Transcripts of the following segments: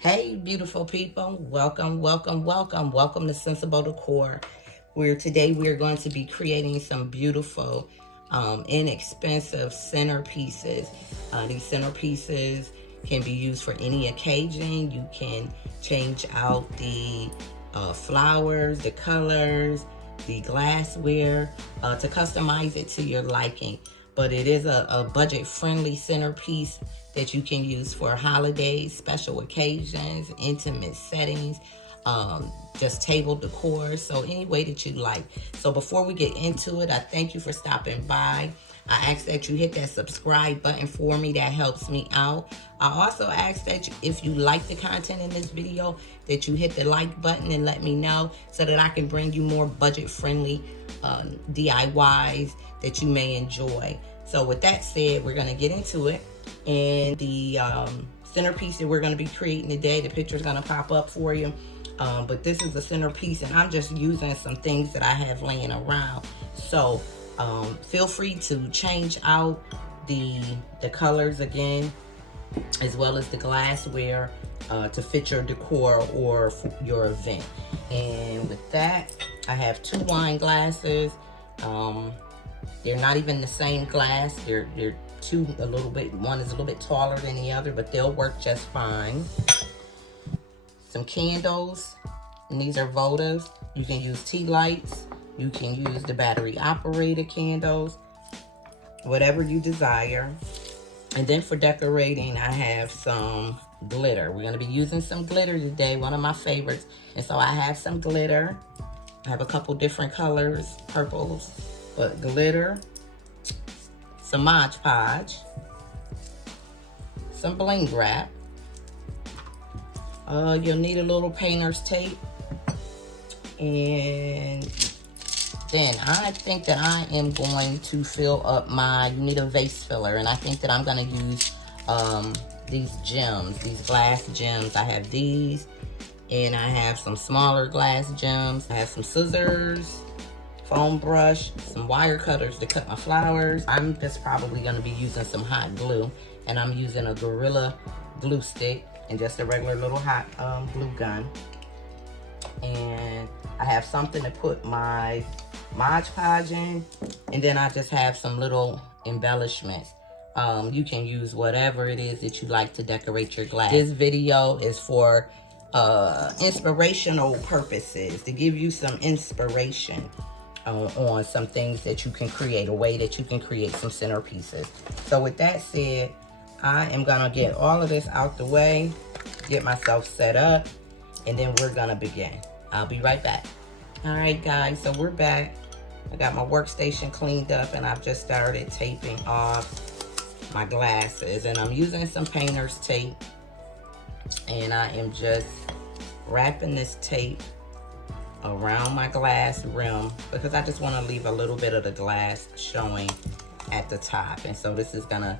Hey, beautiful people. Welcome, welcome, welcome. Welcome to Sensible Decor, where today we are going to be creating some beautiful, inexpensive centerpieces. These centerpieces can be used for any occasion. You can change out the flowers, the colors, the glassware to customize it to your liking. But it is a budget-friendly centerpiece that you can use for holidays, special occasions, intimate settings, just table decor, so any way that you like. So before we get into it, I thank you for stopping by. I ask that you hit that subscribe button for me. That helps me out. I also ask that if you like the content in this video, that you hit the like button and let me know so that I can bring you more budget-friendly DIYs that you may enjoy. So with that said, we're going to get into it. And the centerpiece that we're going to be creating today, the picture is going to pop up for you. But this is the centerpiece, and I'm just using some things that I have laying around. So feel free to change out the colors again, as well as the glassware to fit your decor or your event. And with that, I have 2 wine glasses. They're not even the same glass. They're two a little bit, one is a little bit taller than the other, but they'll work just fine. Some candles, and these are votives. You can use tea lights. You can use the battery operated candles, whatever you desire. And then for decorating, I have some glitter. We're going to be using some glitter today, one of my favorites. And so I have some glitter. I have a couple different colors, purples, but glitter, some Mod Podge, some bling wrap. You'll need a little painter's tape. And then I think that I am going to fill up you need a vase filler. And I think that I'm gonna use these gems, these glass gems. I have these, and I have some smaller glass gems. I have some scissors, foam brush, some wire cutters to cut my flowers. I'm just probably gonna be using some hot glue, and I'm using a Gorilla glue stick and just a regular little hot glue gun. And I have something to put my Mod Podge in, and then I just have some little embellishments. You can use whatever it is that you like to decorate your glass. This video is for inspirational purposes, to give you some inspiration on some things that you can create, a way that you can create some centerpieces. So with that said, I am gonna get all of this out the way, get myself set up, and then we're gonna begin. I'll be right back. All right, guys, so we're back. I got my workstation cleaned up, and I've just started taping off my glasses, and I'm using some painter's tape, and I am just wrapping this tape around my glass rim because I just want to leave a little bit of the glass showing at the top. And so this is gonna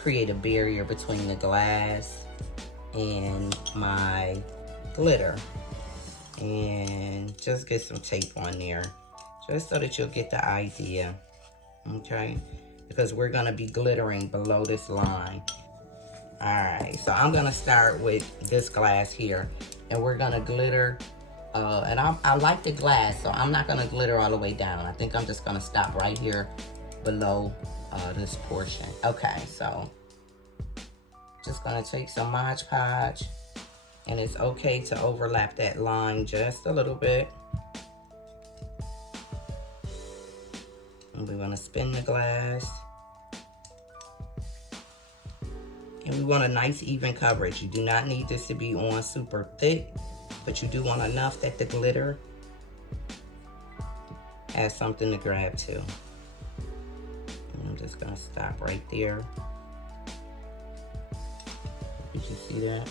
create a barrier between the glass and my glitter. And just get some tape on there just so that you'll get the idea, okay? Because we're gonna be glittering below this line. All right, so I'm gonna start with this glass here, and we're gonna glitter. And I like the glass, so I'm not gonna glitter all the way down. I think I'm just gonna stop right here below this portion. Okay, so just gonna take some Mod Podge, and it's okay to overlap that line just a little bit. And we're gonna spin the glass. And we want a nice even coverage. You do not need this to be on super thick, but you do want enough that the glitter has something to grab to. And I'm just gonna stop right there. You can see that.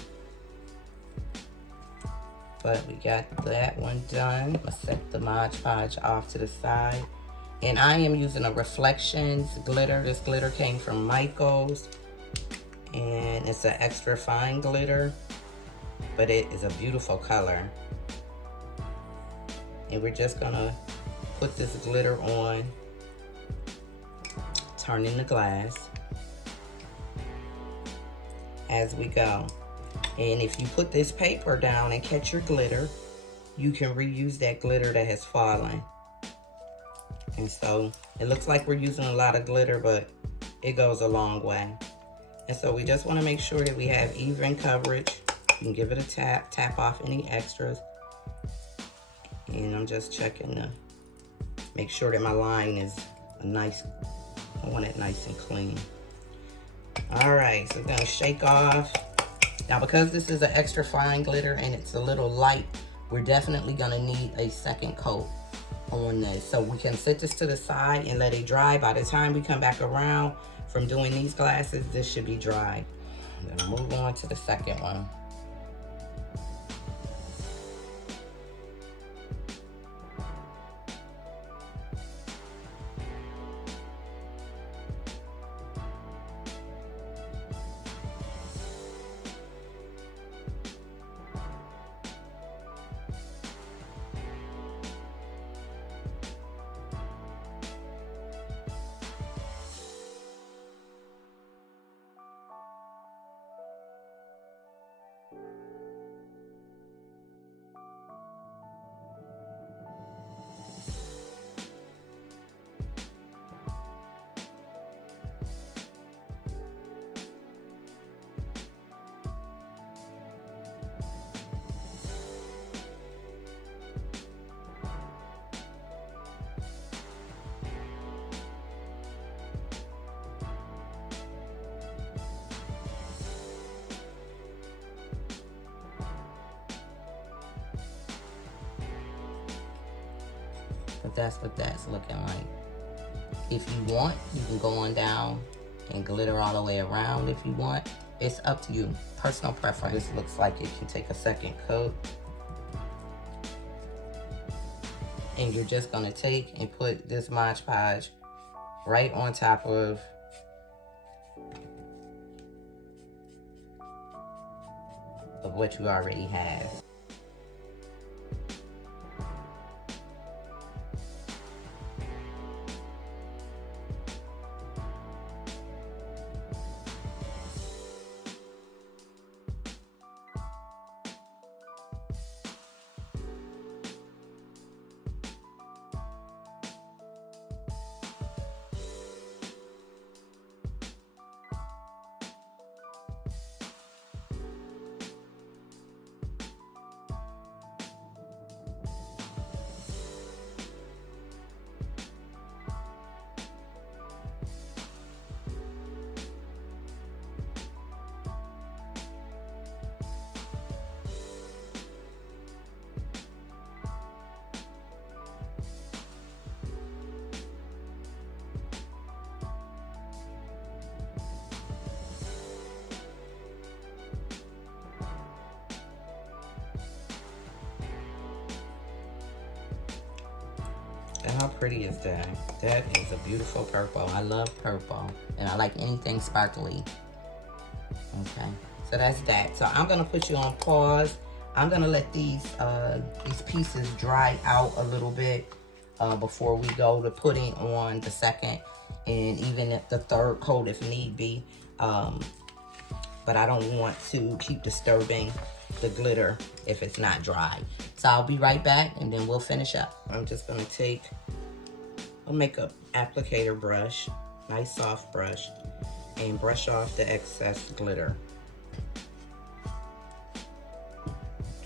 But we got that one done. Let's set the Mod Podge off to the side. And I am using a Reflections glitter. This glitter came from Michael's, and it's an extra fine glitter, but it is a beautiful color. And we're just gonna put this glitter on, turning the glass as we go. And if you put this paper down and catch your glitter, you can reuse that glitter that has fallen. And so it looks like we're using a lot of glitter, but it goes a long way. And so we just want to make sure that we have even coverage. You can give it a tap off any extras. And I'm just checking to make sure that my line is nice. I want it nice and clean. All right, so we're gonna shake off. Now, because this is an extra fine glitter and it's a little light, we're definitely gonna need a second coat on this. So we can set this to the side and let it dry. By the time we come back around from doing these glasses, this should be dry. I'm gonna move on to the second one. But that's what that's looking like. If you want, you can go on down and glitter all the way around if you want. It's up to you, personal preference. This looks like it can take a second coat. And you're just gonna take and put this Mod Podge right on top of what you already have. And how pretty is that? That is a beautiful purple. I love purple. And I like anything sparkly. Okay, so that's that. So I'm gonna put you on pause. I'm gonna let these pieces dry out a little bit before we go to putting on the second and even the third coat if need be. But I don't want to keep disturbing the glitter if it's not dry. So I'll be right back and then we'll finish up. I'm just gonna take a makeup applicator brush, nice soft brush, and brush off the excess glitter.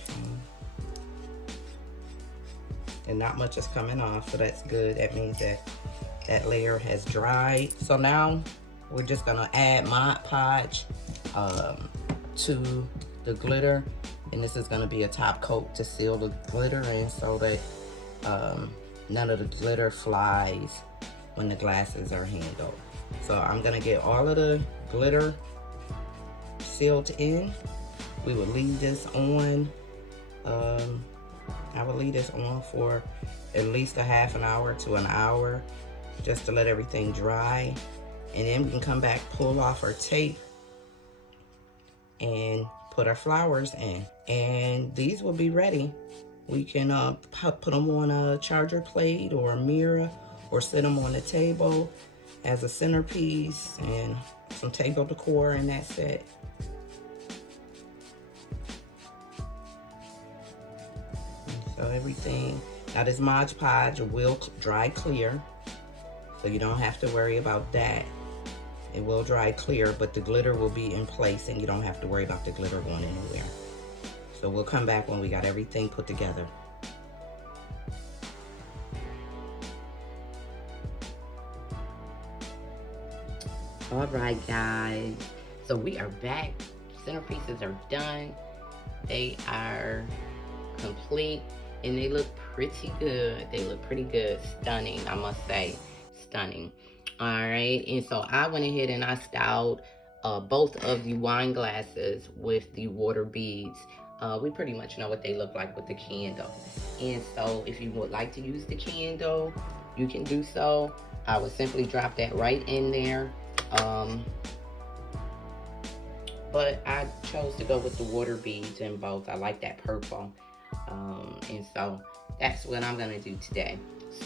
Okay. And not much is coming off, so that's good. That means that that layer has dried. So now we're just gonna add Mod Podge to the glitter, and this is gonna be a top coat to seal the glitter in so that none of the glitter flies when the glasses are handled. So I'm gonna get all of the glitter sealed in. We would leave this on, I would leave this on for at least a half an hour to an hour just to let everything dry. And then we can come back, pull off our tape, and put our flowers in. And these will be ready. We can put them on a charger plate or a mirror, or sit them on the table as a centerpiece and some table decor in that set. So everything, now this Mod Podge will dry clear, so you don't have to worry about that. It will dry clear, but the glitter will be in place and you don't have to worry about the glitter going anywhere. So we'll come back when we got everything put together. All right, guys, so we are back. Centerpieces are done. They are complete and they look pretty good. They look pretty good. Stunning, I must say. Stunning. All right, and so I went ahead and I styled both of the wine glasses with the water beads. We pretty much know what they look like with the candle. And so if you would like to use the candle, you can do so. I would simply drop that right in there. But I chose to go with the water beads in both. I like that purple. And so that's what I'm gonna do today.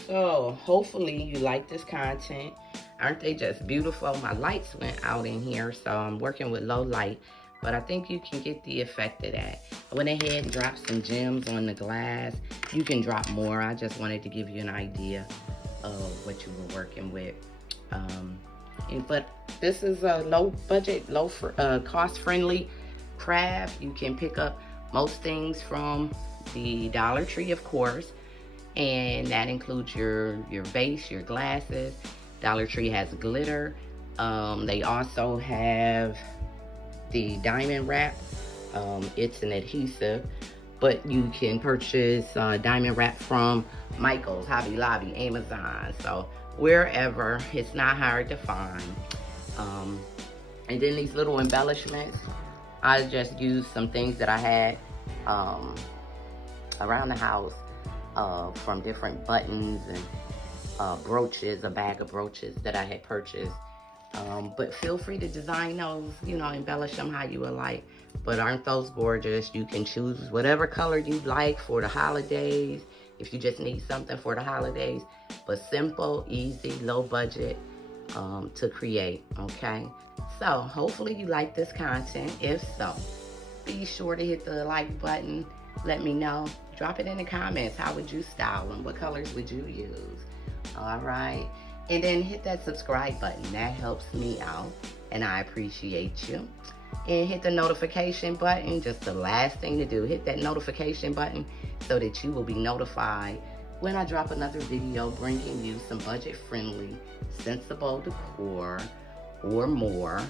So hopefully you like this content. Aren't they just beautiful? My lights went out in here, so I'm working with low light, but I think you can get the effect of that. I went ahead and dropped some gems on the glass. You can drop more. I just wanted to give you an idea of what you were working with. But this is a low budget, cost friendly craft. You can pick up most things from the Dollar Tree, of course, and that includes your vase, your glasses. Dollar Tree has glitter. They also have the diamond wrap. It's an adhesive, but you can purchase diamond wrap from Michael's, Hobby Lobby, Amazon. So wherever, it's not hard to find. And then these little embellishments, I just used some things that I had around the house, from different buttons and brooches, a bag of brooches that I had purchased. But feel free to design those, embellish them how you would like. But aren't those gorgeous? You can choose whatever color you'd like for the holidays, if you just need something for the holidays. But simple, easy, low budget to create, okay? So hopefully you like this content. If so, be sure to hit the like button. Let me know. Drop it in the comments. How would you style them? What colors would you use? All right. And then hit that subscribe button. That helps me out, and I appreciate you. And hit the notification button. Just the last thing to do. Hit that notification button so that you will be notified when I drop another video bringing you some budget-friendly, sensible decor or more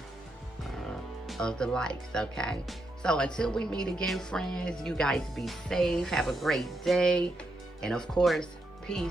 of the likes, okay? So until we meet again, friends, you guys be safe. Have a great day. And of course, peace.